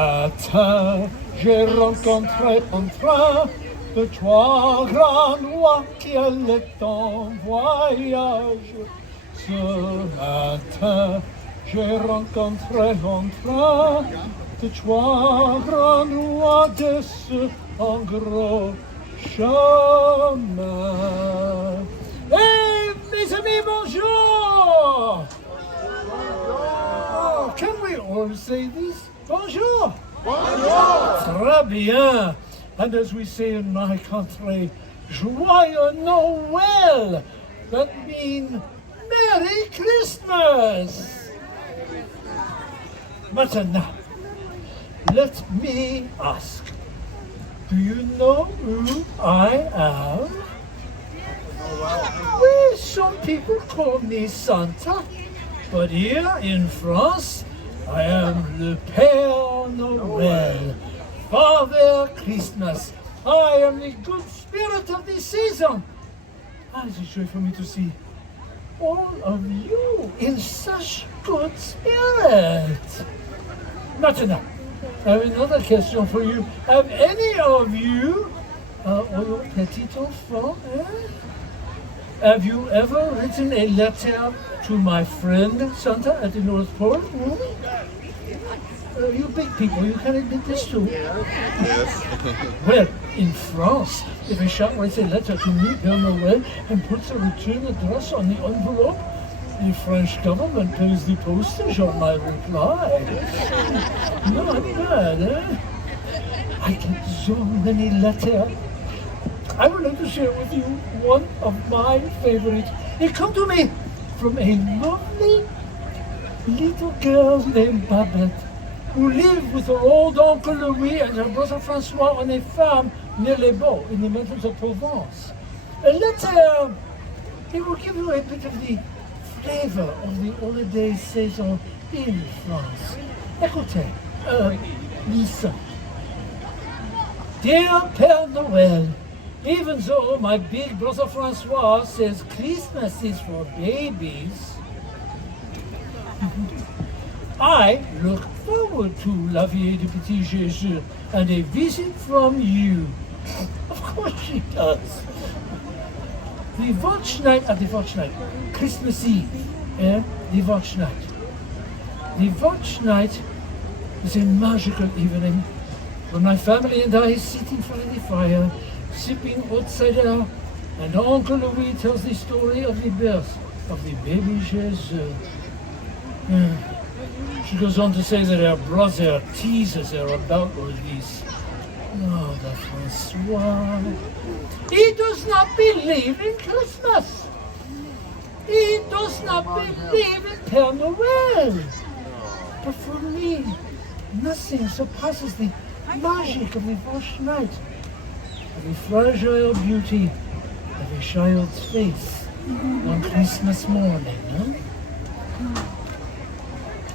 matin, j'ai rencontré en train de trois grands rois qui allaient en voyage. Ce matin, j'ai rencontré en train de trois grands rois de ce en gros chemin. Hey, mes amis, bonjour! Oh, can we all say this? Bonjour! Bonjour! Très bien! And as we say in my country, Joyeux Noël! That means Merry Christmas! Maintenant, let me ask, do you know who I am? Well, some people call me Santa, but here in France, I am le Père Noël, Father Christmas. I am the good spirit of this season. It's a joy for me to see all of you in such good spirit. Maintenant, I have another question for you. Have any of you, all your petit enfants, have you ever written a letter to my friend Santa at the North Pole? You big people, you can admit this too. Yes. Well, in France, if a child writes a letter to me, Père Noël, and puts a return address on the envelope, the French government pays the postage on my reply. Not bad, eh? I get so many letters. I would like to share with you one of my favorites. It comes to me from a lovely little girl named Babette, who lived with her old Uncle Louis and her brother Francois on a farm near Les Baux in the mountains of Provence. A letter, it will give you a bit of the flavor of the holiday season in France. Écoutez, listen. Dear Père Noël, even though my big brother Francois says Christmas is for babies, I look forward to La Vie du Petit Jésus and a visit from you. Of course she does. The watch night, Christmas Eve, the watch night. The watch night is a magical evening when my family and I sit in front of the fire, sipping hot cider, and Uncle Louis tells the story of the birth of the baby Jesus. She goes on to say that her brother teases her about all this. Oh, the Francois. He does not believe in Christmas. He does not believe in Père Noël. But for me, nothing surpasses the magic of the first night, of the fragile beauty of a child's face on Christmas morning.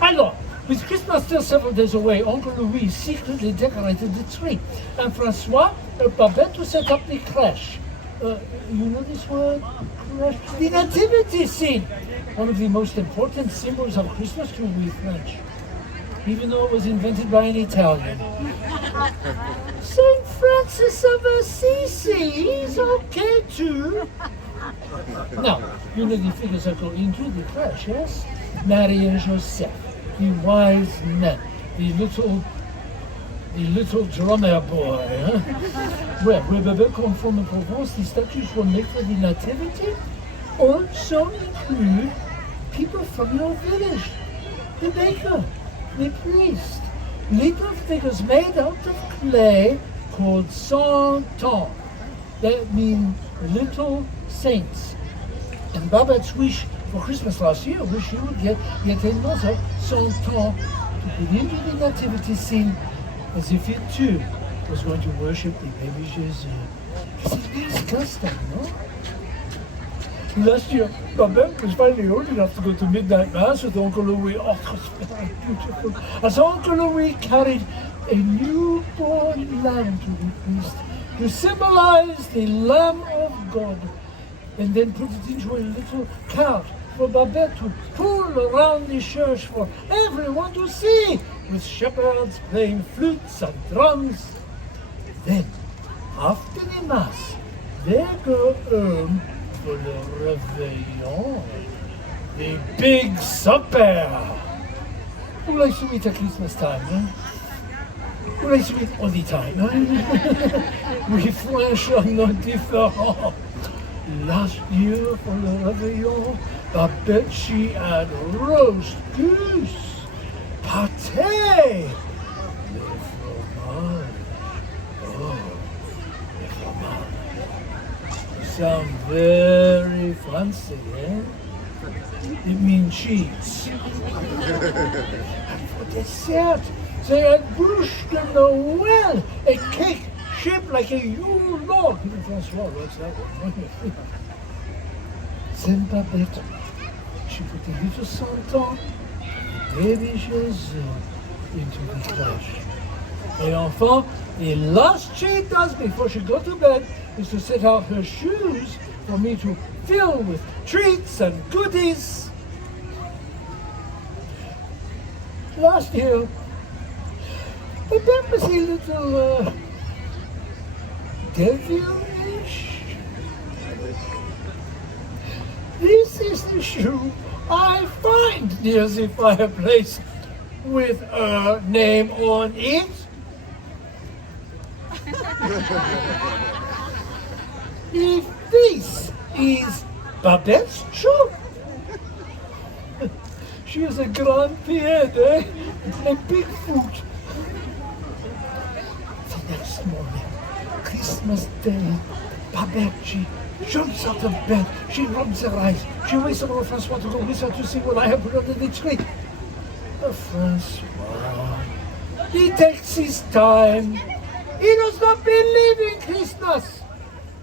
Alors, with Christmas still several days away, Uncle Louis secretly decorated the tree, and Francois and Babette to set up the crèche. You know this word? Crèche? The nativity scene! One of the most important symbols of Christmas to we French, even though it was invented by an Italian. Saint Francis of Assisi, he's okay too. Now, you know the figures that go into the crèche, yes? Mary and Joseph, the wise men, the little drummer boy. Well, where Babette comes from in Provence, the statues were made for the nativity also include people from your village, the baker, the priest, little figures made out of clay called santons. That means little saints. And Babette's wish for Christmas last year was she would get yet another santon to put into the nativity scene as if it too was going to worship the baby Jesus. It's a nice custom, no? Last year, Babette was finally old enough to go to midnight mass with Uncle Louis. Oh, it was very beautiful. As Uncle Louis carried a newborn lamb to the priest to symbolize the Lamb of God, and then put it into a little cart for Babette to pull around the church for everyone to see. with shepherds playing flutes and drums. Then, after the Mass, they go home for the Réveillon, the big supper. Who likes to eat at Christmas time, huh? Who likes to eat all the time, huh? We French are not different. Last year for the Réveillon, I bet she had roast goose, pâté, le fromage. Oh, le fromage. Sound very fancy, eh? It means cheese. And for dessert, they had bûche de Noël, a cake shaped like a Yule log. Francois, what's that one? Then Babette, she put the little Santa, baby Jesus, into the crèche. Et enfin, the last she does before she goes to bed is to set out her shoes for me to fill with treats and goodies. Last year, Babette was a little devilish. This is the shoe I find near the fireplace with a name on it. If this is Babette's shoe, she is a grand-pied, eh? A big foot. The next morning, Christmas Day, Babette, she jumps out of bed, she rubs her eyes, she waits for Francois to go with her to see what I have put under the tree. Francois, he takes his time. He does not believe in Christmas.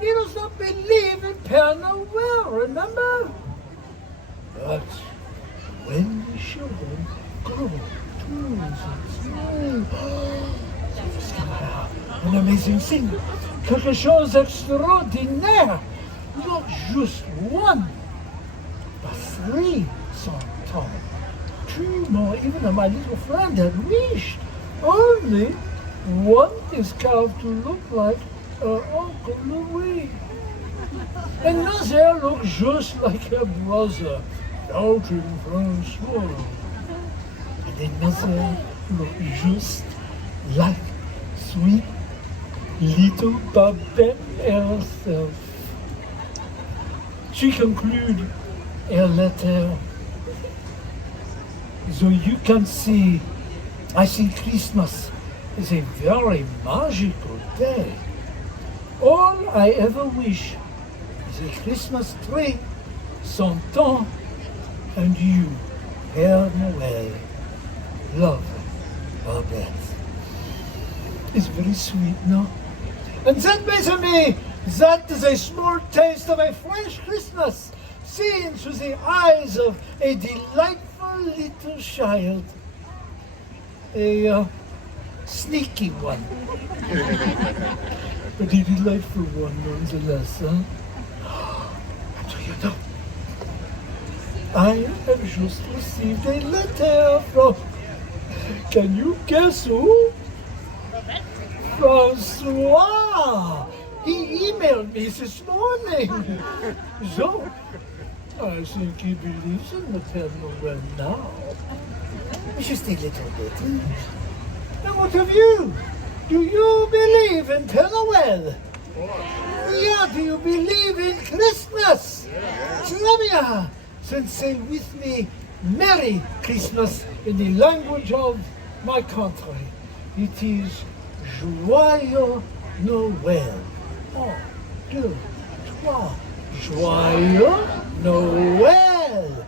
He does not believe in Père Noël, remember? But when the children grow towards an amazing thing, quelque chose d'extraordinaire. Not just one, but 3 Santa. 2 more even than my little friend had wished. Only one is carved to look like Uncle Louis. Another looks just like her brother, Elton Francois. And another looks just like sweet little Babette herself. She concludes her letter. So you can see, I think Christmas is a very magical day. All I ever wish is a Christmas tree, Santa, and you, Père Noël. Love, Babette. It's very sweet, no? And that, mes amis, that is a small taste of a French Christmas, seen through the eyes of a delightful little child. A sneaky one. But a delightful one nonetheless, huh? And do you know, I have just received a letter from, can you guess who? Francois! He emailed me this morning. So, I think he believes in the Père Noël now. Just a little bit. And what of you? Do you believe in Père Noël? Yeah, do you believe in Christmas? Très bien. Then say with me, Merry Christmas in the language of my country. It is Joyeux Noël. 1, 2, 3. Joyeux Noël.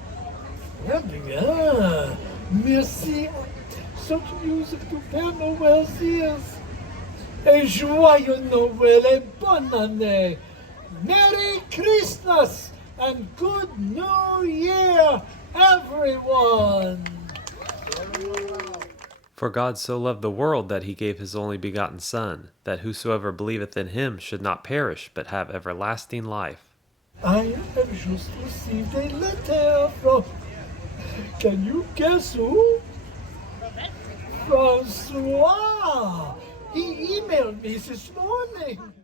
Très bien. Merci. Such music to Père Noël's ears. Et joyeux Noël et bonne année. Merry Christmas and good New Year, everyone. For God so loved the world that he gave his only begotten Son, that whosoever believeth in him should not perish, but have everlasting life. I have just received a letter from, can you guess who? Francois. He emailed me this morning.